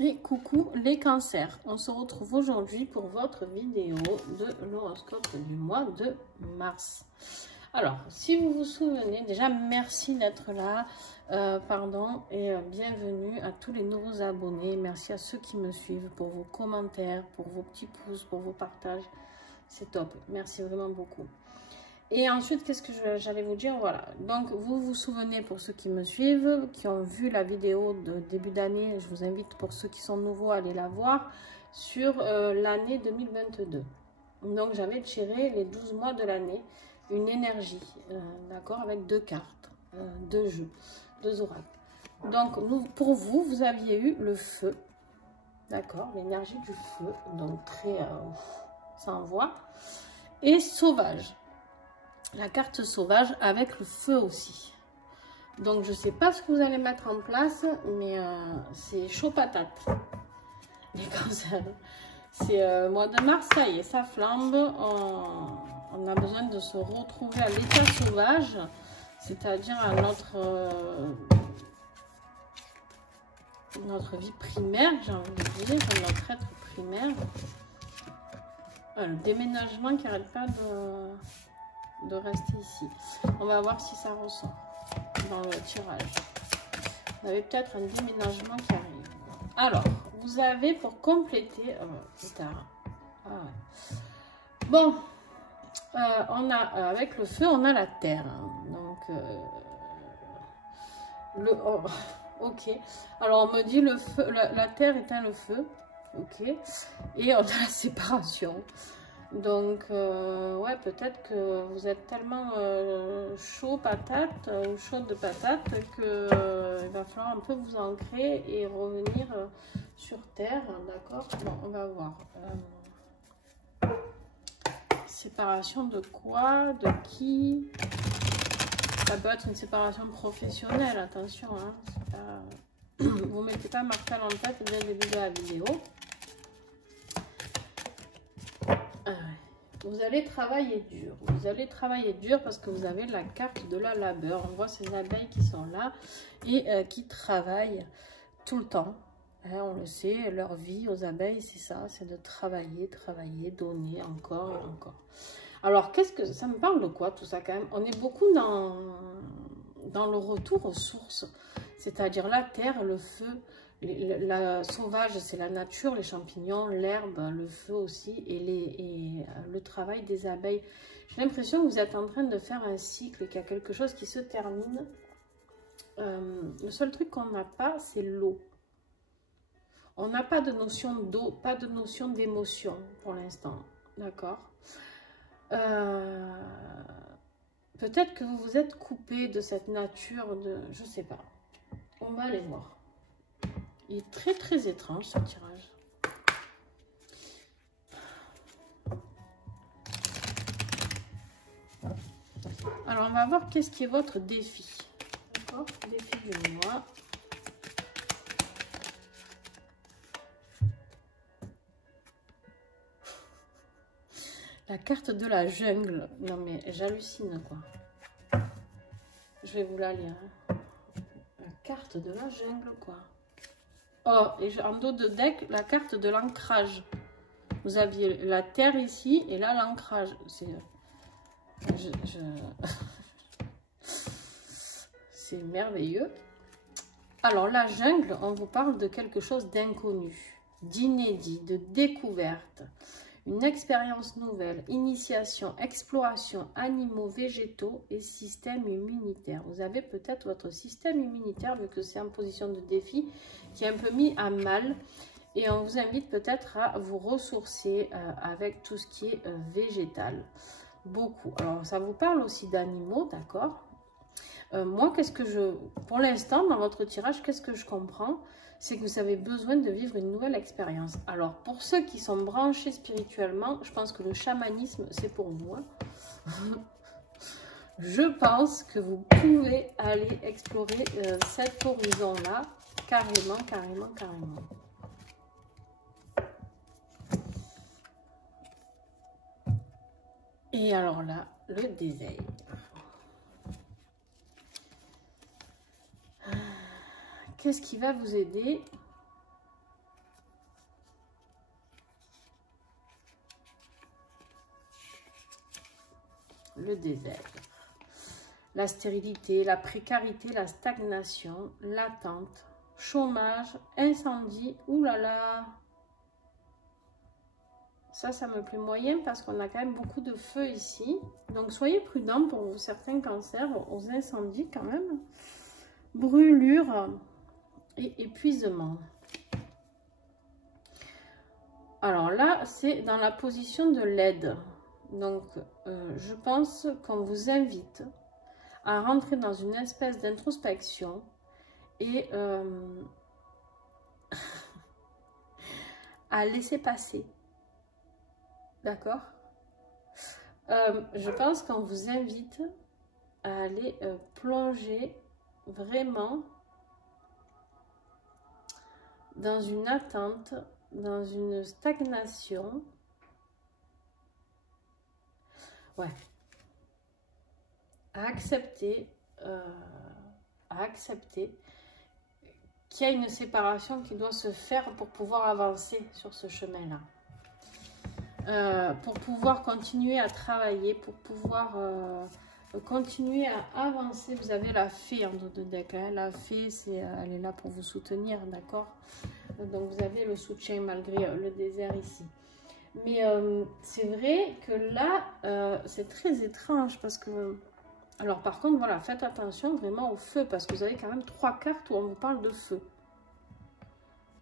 Et coucou les cancers, on se retrouve aujourd'hui pour votre vidéo de l'horoscope du mois de mars. Alors, si vous vous souvenez, déjà merci d'être là, et bienvenue à tous les nouveaux abonnés. Merci à ceux qui me suivent pour vos commentaires, pour vos petits pouces, pour vos partages. C'est top, merci vraiment beaucoup. Et ensuite, qu'est-ce que j'allais vous dire? Voilà, donc vous vous souvenez, pour ceux qui me suivent, qui ont vu la vidéo de début d'année, je vous invite pour ceux qui sont nouveaux à aller la voir, sur l'année 2022. Donc j'avais tiré les 12 mois de l'année, une énergie, d'accord, avec deux cartes, deux jeux, deux oracles. Donc pour vous, vous aviez eu le feu, d'accord, l'énergie du feu, donc très, ça envoie, et sauvage. La carte sauvage avec le feu aussi. Donc je sais pas ce que vous allez mettre en place, mais c'est chaud patate les cancers. C'est mois de mars, ça y est, ça flambe. On a besoin de se retrouver à l'état sauvage, c'est-à-dire à notre vie primaire, j'ai envie de dire, notre être primaire. Le déménagement qui n'arrête pas de rester ici. On va voir si ça ressort dans le tirage. Vous avez peut-être un déménagement qui arrive. Alors, vous avez pour compléter... c'est tard. Ah ouais. Bon, on a avec le feu, on a la terre. Donc, ok. Alors, on me dit le feu, la terre éteint le feu. Ok. Et on a la séparation. Donc, ouais, peut-être que vous êtes tellement chaud patate ou chaude de patate que il va falloir un peu vous ancrer et revenir sur terre, d'accord? Bon, on va voir. Séparation de quoi? De qui? Ça peut être une séparation professionnelle, attention, hein. Vous ne mettez pas Martel en tête dès le début de la vidéo. Vous allez travailler dur. Vous allez travailler dur parce que vous avez la carte de la labeur. On voit ces abeilles qui sont là et qui travaillent tout le temps. Hein, on le sait, leur vie aux abeilles, c'est ça. C'est de travailler, travailler, donner encore et encore. Alors, qu'est-ce que ça me parle de quoi tout ça quand même? On est beaucoup dans le retour aux sources. C'est-à-dire la terre, le feu. La sauvage, c'est la nature, les champignons, l'herbe, le feu aussi, et le travail des abeilles. J'ai l'impression que vous êtes en train de faire un cycle, qu'il y a quelque chose qui se termine. Le seul truc qu'on n'a pas, c'est l'eau. On n'a pas de notion d'eau, pas de notion d'émotion pour l'instant, d'accord? Peut-être que vous vous êtes coupé de cette nature de... Je sais pas. On va aller voir. Il est très très étrange ce tirage. Alors on va voir qu'est-ce qui est votre défi. D'accord? Défi du mois. La carte de la jungle. Non mais j'hallucine quoi. Je vais vous la lire. Hein. La carte de la jungle quoi. Oh, et en dos de deck, la carte de l'ancrage. Vous aviez la terre ici, et là, l'ancrage. C'est... C'est merveilleux. Alors, la jungle, on vous parle de quelque chose d'inconnu, d'inédit, de découverte. Une expérience nouvelle, initiation, exploration, animaux, végétaux et système immunitaire. Vous avez peut-être votre système immunitaire, vu que c'est en position de défi, qui est un peu mis à mal. Et on vous invite peut-être à vous ressourcer avec tout ce qui est végétal. Beaucoup. Alors, ça vous parle aussi d'animaux, d'accord? Moi, pour l'instant, dans votre tirage, qu'est-ce que je comprends? C'est que vous avez besoin de vivre une nouvelle expérience. Alors, pour ceux qui sont branchés spirituellement, je pense que le chamanisme, c'est pour vous. Hein. Je pense que vous pouvez aller explorer cet horizon-là, carrément, carrément, carrément. Et alors là, le désert. Qu'est-ce qui va vous aider le désert. La stérilité, la précarité, la stagnation, l'attente, chômage, incendie, oulala. Ça me plaît moyen parce qu'on a quand même beaucoup de feu ici. Donc, soyez prudents pour certains cancers, aux incendies quand même. Brûlure et épuisement. Alors là, c'est dans la position de l'aide. Donc, je pense qu'on vous invite à rentrer dans une espèce d'introspection et à laisser passer. D'accord? Je pense qu'on vous invite à aller plonger vraiment dans une attente, dans une stagnation. Ouais. À accepter qu'il y a une séparation qui doit se faire pour pouvoir avancer sur ce chemin-là. Pour pouvoir continuer à travailler, pour pouvoir continuer à avancer. Vous avez la fée en dos de deck. Hein. La fée, elle est là pour vous soutenir, d'accord? Donc, vous avez le soutien malgré le désert ici. Mais c'est vrai que là, c'est très étrange parce que... Alors, par contre, voilà, faites attention vraiment au feu parce que vous avez quand même 3 cartes où on vous parle de feu.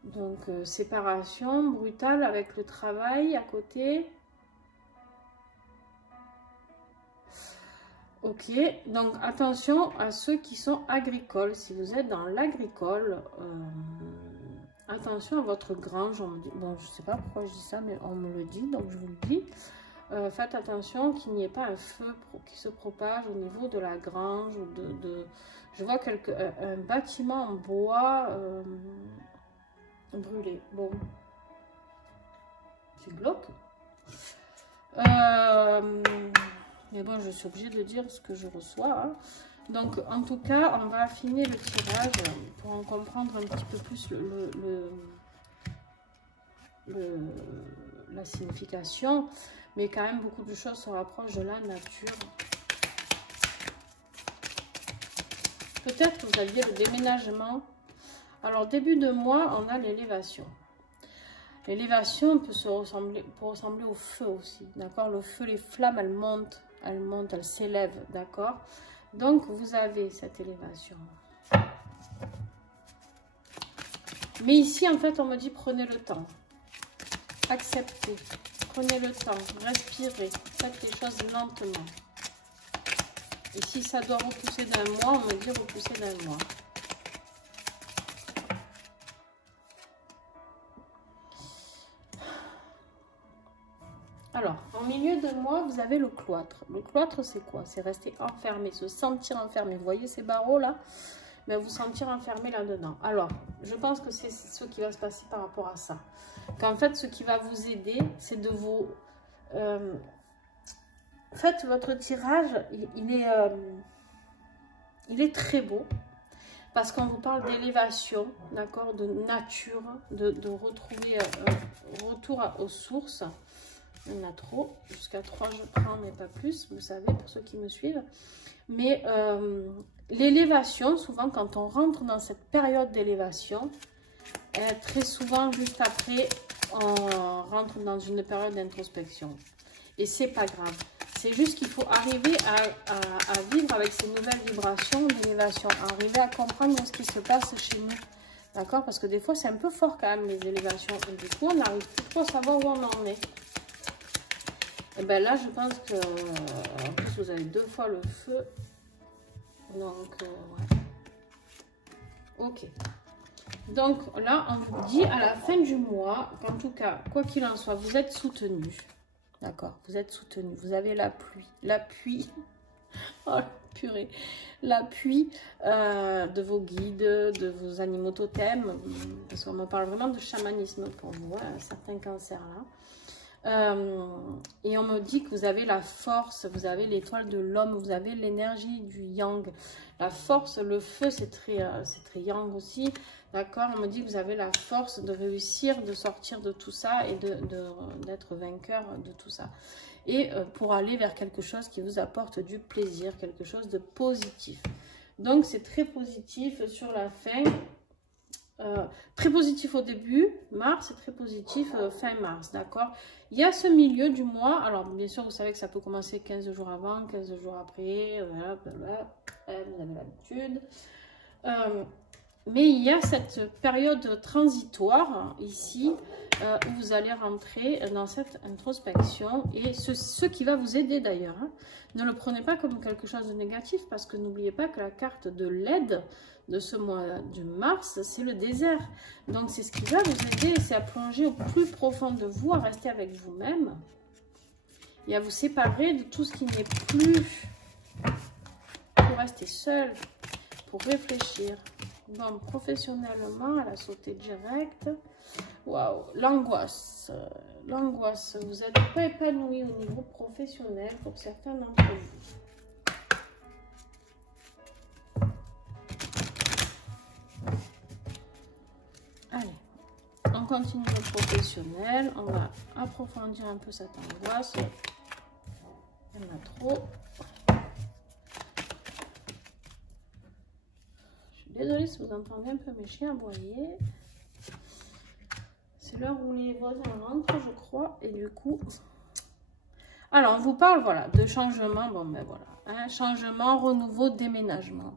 Donc, séparation brutale avec le travail à côté. Ok, donc attention à ceux qui sont agricoles. Si vous êtes dans l'agricole, attention à votre grange. On me dit, bon, je ne sais pas pourquoi je dis ça, mais on me le dit, donc je vous le dis. Faites attention qu'il n'y ait pas un feu qui se propage au niveau de la grange. Je vois un bâtiment en bois... brûlé. Bon, c'est glauque. Mais bon, je suis obligée de dire ce que je reçois. Hein. Donc, en tout cas, on va affiner le tirage pour en comprendre un petit peu plus la signification. Mais quand même, beaucoup de choses se rapprochent de la nature. Peut-être que vous aviez le déménagement. Alors, début de mois, on a l'élévation. L'élévation peut ressembler au feu aussi, d'accord? Le feu, les flammes, elles montent, elles s'élèvent, d'accord? Donc, vous avez cette élévation. Mais ici, en fait, on me dit, prenez le temps. Acceptez. Prenez le temps. Respirez. Faites les choses lentement. Et si ça doit repousser d'un mois, on me dit repousser d'un mois. Alors, en milieu de mois, vous avez le cloître. Le cloître, c'est quoi? C'est rester enfermé, se sentir enfermé. Vous voyez ces barreaux-là? Mais vous sentir enfermé là-dedans. Alors, je pense que c'est ce qui va se passer par rapport à ça. Qu'en fait, ce qui va vous aider, c'est de vous... En fait, votre tirage, il est très beau. Parce qu'on vous parle d'élévation, d'accord? De nature, de retrouver retour aux sources. Il y en a trop, jusqu'à 3 je prends, mais pas plus, vous savez, pour ceux qui me suivent. Mais l'élévation, souvent quand on rentre dans cette période d'élévation, très souvent juste après, on rentre dans une période d'introspection. Et c'est pas grave. C'est juste qu'il faut arriver à vivre avec ces nouvelles vibrations d'élévation, arriver à comprendre ce qui se passe chez nous. D'accord? Parce que des fois, c'est un peu fort quand même, les élévations. Et du coup, on n'arrive plus trop à savoir où on en est. Et bien là, je pense que en plus, vous avez 2 fois le feu. Donc, ouais. Ok. Donc là, on vous dit à la fin du mois qu'en tout cas, quoi qu'il en soit, vous êtes soutenu. D'accord? Vous êtes soutenu. Vous avez l'appui. Oh purée. L'appui de vos guides, de vos animaux totems. Parce qu'on me parle vraiment de chamanisme pour vous, hein, certains cancers là. Et on me dit que vous avez la force, vous avez l'étoile de l'homme, vous avez l'énergie du yang, la force, le feu c'est très yang aussi, d'accord? On me dit que vous avez la force de réussir, de sortir de tout ça et d'être vainqueur de tout ça. et pour aller vers quelque chose qui vous apporte du plaisir, quelque chose de positif. Donc, c'est très positif sur la fin. Très positif au début, mars, et très positif fin mars, d'accord? Il y a ce milieu du mois, alors bien sûr, vous savez que ça peut commencer 15 jours avant, 15 jours après, voilà, vous avez l'habitude. Mais il y a cette période transitoire ici, où vous allez rentrer dans cette introspection, et ce qui va vous aider d'ailleurs, hein. Ne le prenez pas comme quelque chose de négatif, parce que n'oubliez pas que la carte de l'aide de ce mois de mars, c'est le désert. Donc c'est ce qui va vous aider, c'est à plonger au plus profond de vous, à rester avec vous-même et à vous séparer de tout ce qui n'est plus, pour rester seul, pour réfléchir. Bon, professionnellement, elle a sauté direct. Waouh, l'angoisse. L'angoisse, vous n'êtes pas épanoui au niveau professionnel pour certains d'entre vous. Allez, on continue le professionnel. On va approfondir un peu cette angoisse. Il y en a trop. Je suis désolée si vous entendez un peu mes chiens aboyer. C'est l'heure où les voisins rentrent, je crois. Et du coup... Alors, on vous parle, voilà, de changement. Bon, ben voilà. Hein, changement, renouveau, déménagement.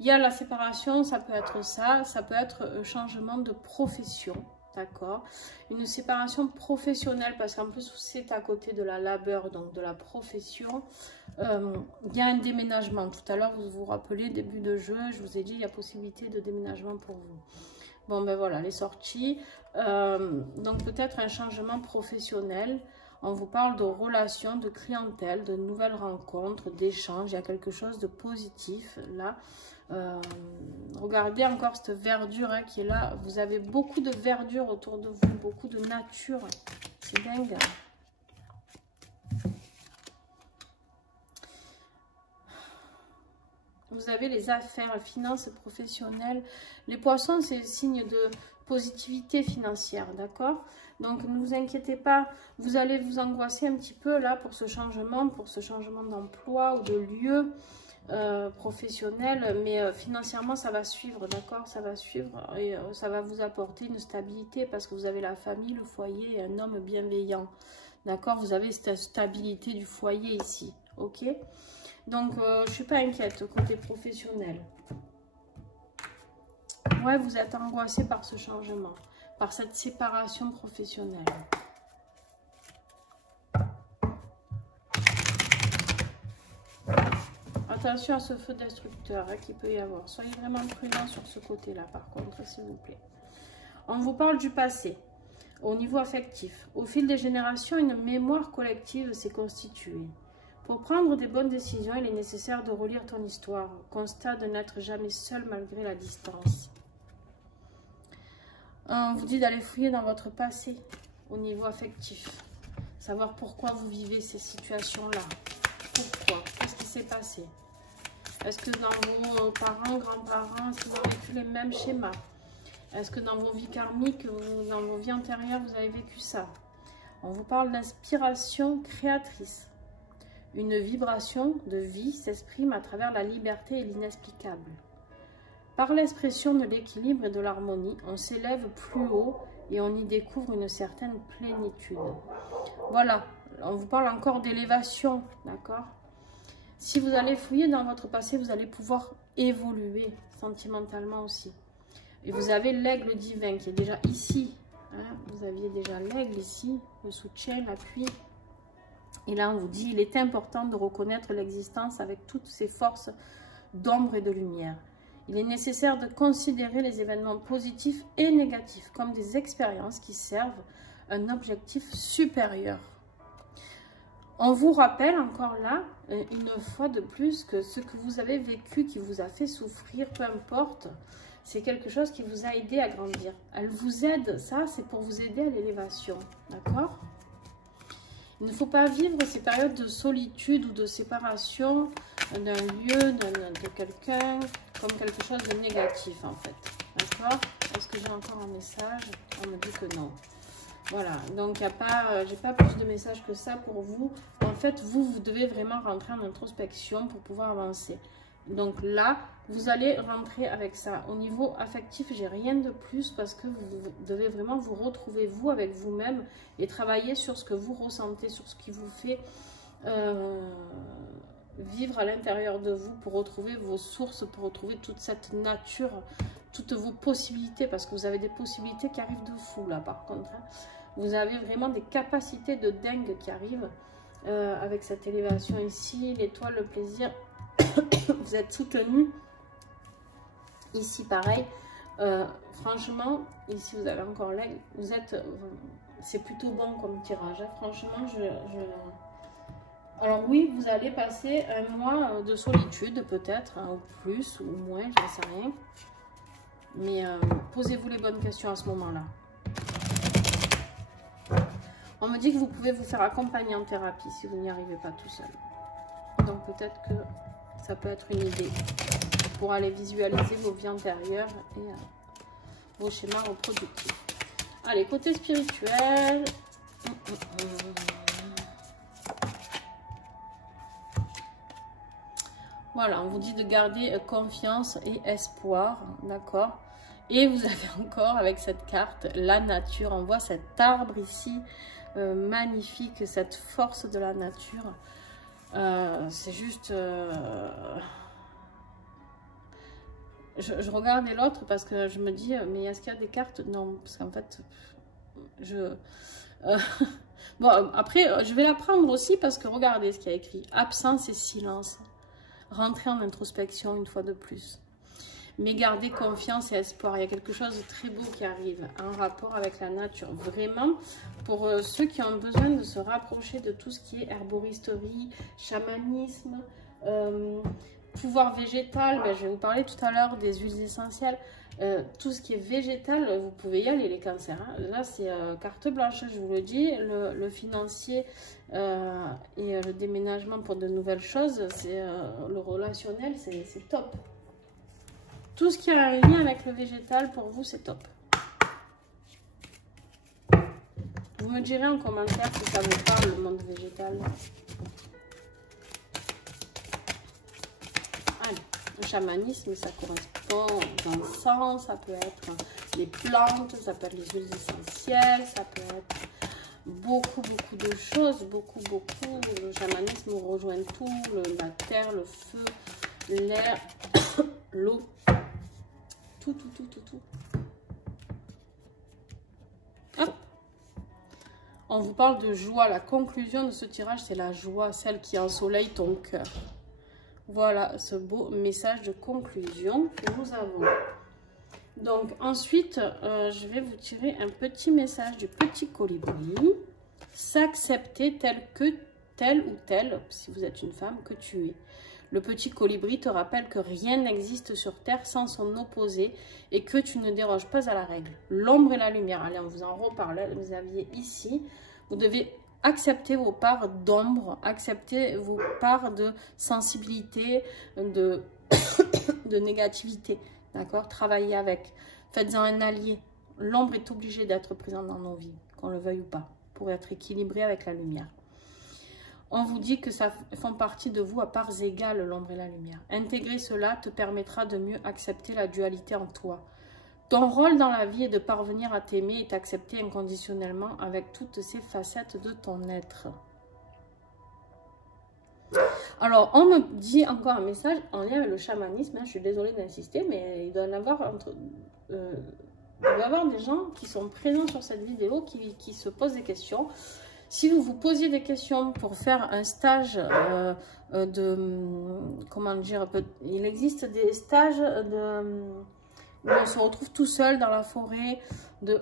Il y a la séparation, ça peut être ça. Ça peut être changement de profession. D'accord? Une séparation professionnelle, parce qu'en plus, c'est à côté de la labeur, donc de la profession. Il y a un déménagement. Tout à l'heure, vous vous rappelez, début de jeu, je vous ai dit, il y a possibilité de déménagement pour vous. Bon, ben voilà, les sorties. Donc, peut-être un changement professionnel. On vous parle de relations, de clientèle, de nouvelles rencontres, d'échanges. Il y a quelque chose de positif, là. Regardez encore cette verdure hein, qui est là. Vous avez beaucoup de verdure autour de vous, beaucoup de nature. C'est dingue. Vous avez les affaires, les finances professionnelles. Les poissons, c'est signe de positivité financière, d'accord? Donc, ne vous inquiétez pas. Vous allez vous angoisser un petit peu là pour ce changement d'emploi ou de lieu professionnel. Mais financièrement, ça va suivre, d'accord? Ça va suivre et ça va vous apporter une stabilité parce que vous avez la famille, le foyer et un homme bienveillant. D'accord? Vous avez cette stabilité du foyer ici, ok? Donc, je ne suis pas inquiète côté professionnel. Ouais, vous êtes angoissé par ce changement, par cette séparation professionnelle. Attention à ce feu destructeur hein, qu'il peut y avoir. Soyez vraiment prudents sur ce côté-là, par contre, s'il vous plaît. On vous parle du passé, au niveau affectif. Au fil des générations, une mémoire collective s'est constituée. Pour prendre des bonnes décisions, il est nécessaire de relire ton histoire. Constat de n'être jamais seul malgré la distance. On vous dit d'aller fouiller dans votre passé, au niveau affectif. Savoir pourquoi vous vivez ces situations-là. Pourquoi? Qu'est-ce qui s'est passé? Est-ce que dans vos parents, grands-parents, vous avez vécu les mêmes schémas? Est-ce que dans vos vies karmiques, dans vos vies antérieures, vous avez vécu ça? On vous parle d'inspiration créatrice. Une vibration de vie s'exprime à travers la liberté et l'inexplicable. Par l'expression de l'équilibre et de l'harmonie, on s'élève plus haut et on y découvre une certaine plénitude. Voilà, on vous parle encore d'élévation, d'accord? Si vous allez fouiller dans votre passé, vous allez pouvoir évoluer sentimentalement aussi. Et vous avez l'aigle divin qui est déjà ici. Hein? Vous aviez déjà l'aigle ici, le soutien, l'appui. Et là, on vous dit, il est important de reconnaître l'existence avec toutes ses forces d'ombre et de lumière. Il est nécessaire de considérer les événements positifs et négatifs comme des expériences qui servent un objectif supérieur. On vous rappelle encore là, une fois de plus, que ce que vous avez vécu, qui vous a fait souffrir, peu importe, c'est quelque chose qui vous a aidé à grandir. Elle vous aide, ça c'est pour vous aider à l'élévation, d'accord ? Il ne faut pas vivre ces périodes de solitude ou de séparation d'un lieu, de quelqu'un, comme quelque chose de négatif en fait. D'accord? Est-ce que j'ai encore un message? On me dit que non. Voilà, donc j'ai pas plus de messages que ça pour vous. En fait, vous devez vraiment rentrer en introspection pour pouvoir avancer. Donc là, vous allez rentrer avec ça. Au niveau affectif, j'ai rien de plus parce que vous devez vraiment vous retrouver vous avec vous-même et travailler sur ce que vous ressentez, sur ce qui vous fait vivre à l'intérieur de vous pour retrouver vos sources, pour retrouver toute cette nature, toutes vos possibilités, parce que vous avez des possibilités qui arrivent de fou là par contre. Hein. Vous avez vraiment des capacités de dingue qui arrivent avec cette élévation ici, l'étoile, le plaisir. Vous êtes soutenu. Ici pareil. Franchement, ici vous avez encore l'aigle. Vous êtes... c'est plutôt bon comme tirage. Hein. Franchement, Alors oui, vous allez passer un mois de solitude peut-être, hein, ou plus, ou moins, je ne sais rien. Mais posez-vous les bonnes questions à ce moment-là. On me dit que vous pouvez vous faire accompagner en thérapie si vous n'y arrivez pas tout seul. Donc peut-être que ça peut être une idée pour aller visualiser vos vies antérieures et vos schémas reproductifs. Allez, côté spirituel. Voilà, on vous dit de garder confiance et espoir, d'accord? Et vous avez encore avec cette carte la nature. On voit cet arbre ici, magnifique, cette force de la nature. C'est juste... Je regardais l'autre parce que je me dis, mais est-ce qu'il y a des cartes? Non, parce qu'en fait, bon, après, je vais la prendre aussi parce que regardez ce qu'il y a écrit. Absence et silence. Rentrer en introspection une fois de plus. Mais gardez confiance et espoir. Il y a quelque chose de très beau qui arrive en rapport avec la nature. Vraiment, pour ceux qui ont besoin de se rapprocher de tout ce qui est herboristerie, chamanisme, pouvoir végétal, ben, je vais vous parler tout à l'heure des huiles essentielles. Tout ce qui est végétal, vous pouvez y aller les cancers. Hein. Là, c'est carte blanche, je vous le dis. Le financier et le déménagement pour de nouvelles choses, c'est le relationnel, c'est top. Tout ce qui a un lien avec le végétal, pour vous, c'est top. Vous me direz en commentaire si ça vous parle, le monde végétal. Allez, le chamanisme, ça correspond aux encens, ça peut être les plantes, ça peut être les huiles essentielles, ça peut être beaucoup de choses, beaucoup. Le chamanisme rejoint tout, la terre, le feu, l'air, l'eau. Tout. Hop. On vous parle de joie. La conclusion de ce tirage, c'est la joie, celle qui ensoleille ton cœur. Voilà ce beau message de conclusion que nous avons. Donc ensuite, je vais vous tirer un petit message du petit colibri. S'accepter tel ou tel, si vous êtes une femme, que tu es. Le petit colibri te rappelle que rien n'existe sur Terre sans son opposé et que tu ne déroges pas à la règle. L'ombre et la lumière. Allez, on vous en reparle. Vous aviez ici, vous devez accepter vos parts d'ombre, accepter vos parts de sensibilité, de négativité. D'accord? Travaillez avec. Faites-en un allié. L'ombre est obligée d'être présente dans nos vies, qu'on le veuille ou pas, pour être équilibré avec la lumière. On vous dit que ça font partie de vous à parts égales, l'ombre et la lumière. Intégrer cela te permettra de mieux accepter la dualité en toi. Ton rôle dans la vie est de parvenir à t'aimer et t'accepter inconditionnellement avec toutes ces facettes de ton être. Alors, on me dit encore un message en lien avec le chamanisme. Hein, je suis désolée d'insister, mais il doit y avoir des gens qui sont présents sur cette vidéo qui se posent des questions. Si vous vous posiez des questions pour faire un stage comment dire, il existe des stages où on se retrouve tout seul dans la forêt, oh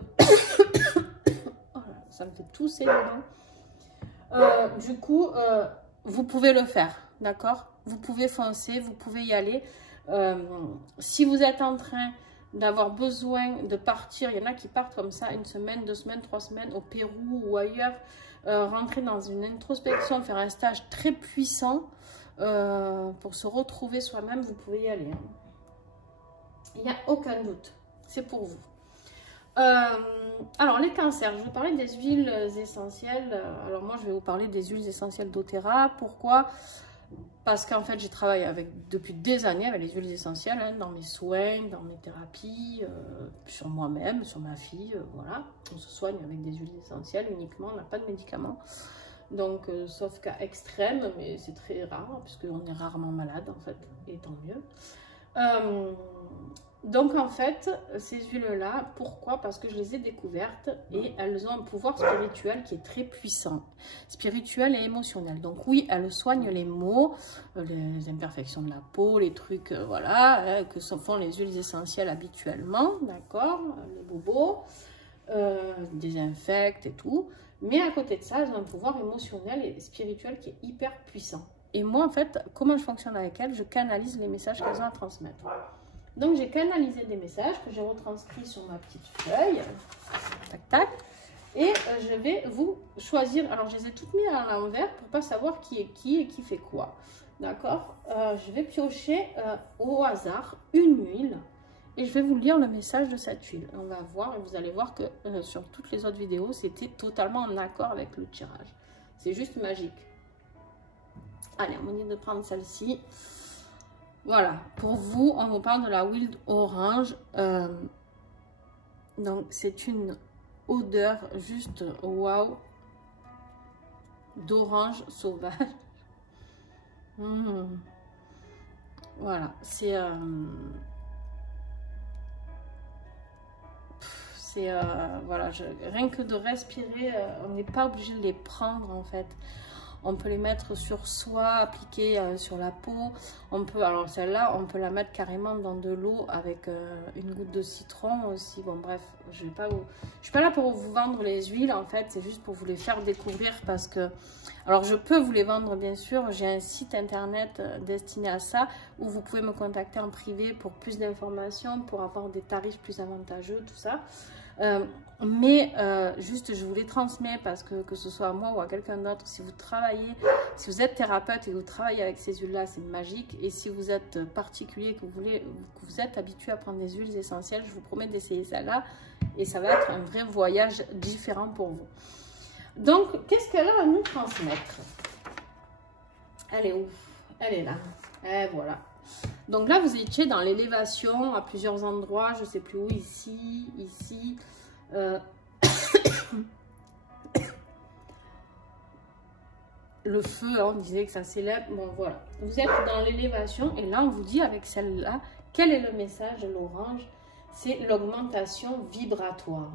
là, ça me fait tousser dedans. Du coup, vous pouvez le faire, d'accord? Vous pouvez foncer, vous pouvez y aller. Si vous êtes en train d'avoir besoin de partir, il y en a qui partent comme ça, 1 semaine, 2 semaines, 3 semaines au Pérou ou ailleurs, rentrer dans une introspection, faire un stage très puissant pour se retrouver soi-même, vous pouvez y aller. Hein. Il n'y a aucun doute, c'est pour vous. Alors, les cancers, je vais vous parler des huiles essentielles. Alors, moi, je vais vous parler des huiles essentielles doTERRA. Pourquoi? Parce qu'en fait, j'ai travaillé depuis des années avec les huiles essentielles, hein, dans mes soins, dans mes thérapies, sur moi-même, sur ma fille, voilà. On se soigne avec des huiles essentielles uniquement, on n'a pas de médicaments. Donc, sauf cas extrême, mais c'est très rare, puisqu'on est rarement malade, en fait, et tant mieux. Donc, en fait, ces huiles-là, pourquoi? Parce que je les ai découvertes et elles ont un pouvoir spirituel qui est très puissant, spirituel et émotionnel. Donc, oui, elles soignent les maux, les imperfections de la peau, les trucs, voilà, que font les huiles essentielles habituellement, d'accord? Les bobos, désinfectent et tout. Mais à côté de ça, elles ont un pouvoir émotionnel et spirituel qui est hyper puissant. Et moi, en fait, comment je fonctionne avec elles? Je canalise les messages qu'elles ont à transmettre. Donc, j'ai canalisé des messages que j'ai retranscrits sur ma petite feuille. Tac, tac. Et je vais vous choisir. Alors, je les ai toutes mises à l'envers pour ne pas savoir qui est qui et qui fait quoi. D'accord? Je vais piocher au hasard une huile. Et je vais vous lire le message de cette huile. On va voir et vous allez voir que sur toutes les autres vidéos, c'était totalement en accord avec le tirage. C'est juste magique. Allez, on va dire de prendre celle-ci. Voilà, pour vous, on vous parle de la huile orange. Donc, c'est une odeur juste waouh d'orange sauvage. Voilà, c'est voilà, rien que de respirer, on n'est pas obligé de les prendre en fait. On peut les mettre sur soi, appliquer sur la peau. On peut, alors celle-là, on peut la mettre carrément dans de l'eau avec une goutte de citron aussi. Bon bref, je suis pas là pour vous vendre les huiles en fait, c'est juste pour vous les faire découvrir parce que, alors je peux vous les vendre bien sûr. J'ai un site internet destiné à ça où vous pouvez me contacter en privé pour plus d'informations, pour avoir des tarifs plus avantageux, tout ça. Mais juste je vous les transmets parce que ce soit à moi ou à quelqu'un d'autre, si vous travaillez, si vous êtes thérapeute et que vous travaillez avec ces huiles là, c'est magique. Et si vous êtes particulier, que vous êtes habitué à prendre des huiles essentielles, je vous promets d'essayer celle-là et ça va être un vrai voyage différent pour vous. Donc qu'est-ce qu'elle a à nous transmettre? Elle est où? Elle est là, et voilà. Donc là, vous étiez dans l'élévation à plusieurs endroits, je ne sais plus où, ici, ici. Le feu, hein, on disait que ça s'élève. Bon, voilà. Vous êtes dans l'élévation et là, on vous dit avec celle-là, quel est le message de l'orange? C'est l'augmentation vibratoire.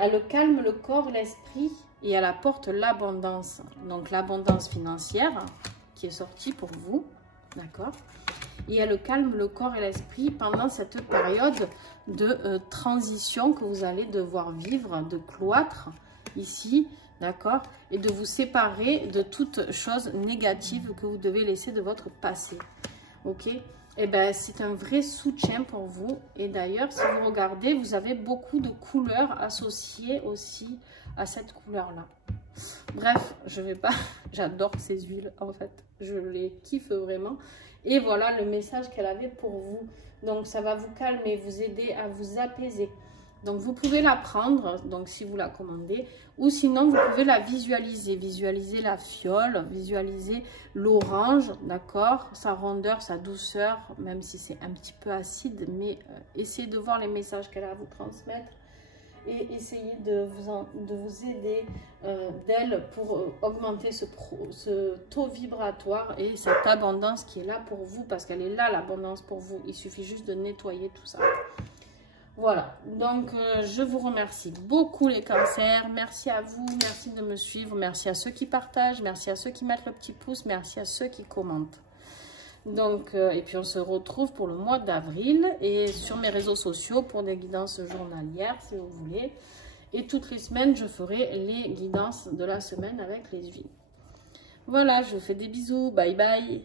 Elle calme le corps, l'esprit et elle apporte l'abondance. Donc, l'abondance financière qui est sortie pour vous, d'accord? Et elle calme le corps et l'esprit pendant cette période de transition que vous allez devoir vivre, de cloître ici, d'accord? Et de vous séparer de toute chose négative que vous devez laisser de votre passé, ok? Et bien, c'est un vrai soutien pour vous. Et d'ailleurs, si vous regardez, vous avez beaucoup de couleurs associées aussi à cette couleur-là. Bref, je vais pas... J'adore ces huiles, en fait. Je les kiffe vraiment. Et voilà le message qu'elle avait pour vous. Donc, ça va vous calmer, vous aider à vous apaiser. Donc, vous pouvez la prendre, donc si vous la commandez. Ou sinon, vous pouvez la visualiser. Visualiser la fiole, visualiser l'orange, d'accord? Sa rondeur, sa douceur, même si c'est un petit peu acide. Mais essayez de voir les messages qu'elle a à vous transmettre. Et essayez de vous aider d'elle pour augmenter ce taux vibratoire et cette abondance qui est là pour vous, parce qu'elle est là l'abondance pour vous, il suffit juste de nettoyer tout ça. Voilà, donc je vous remercie beaucoup les cancers, merci à vous, merci de me suivre, merci à ceux qui partagent, merci à ceux qui mettent le petit pouce, merci à ceux qui commentent. Donc, et puis on se retrouve pour le mois d'avril et sur mes réseaux sociaux pour des guidances journalières si vous voulez. Et toutes les semaines, je ferai les guidances de la semaine avec les huiles. Voilà, je vous fais des bisous, bye bye.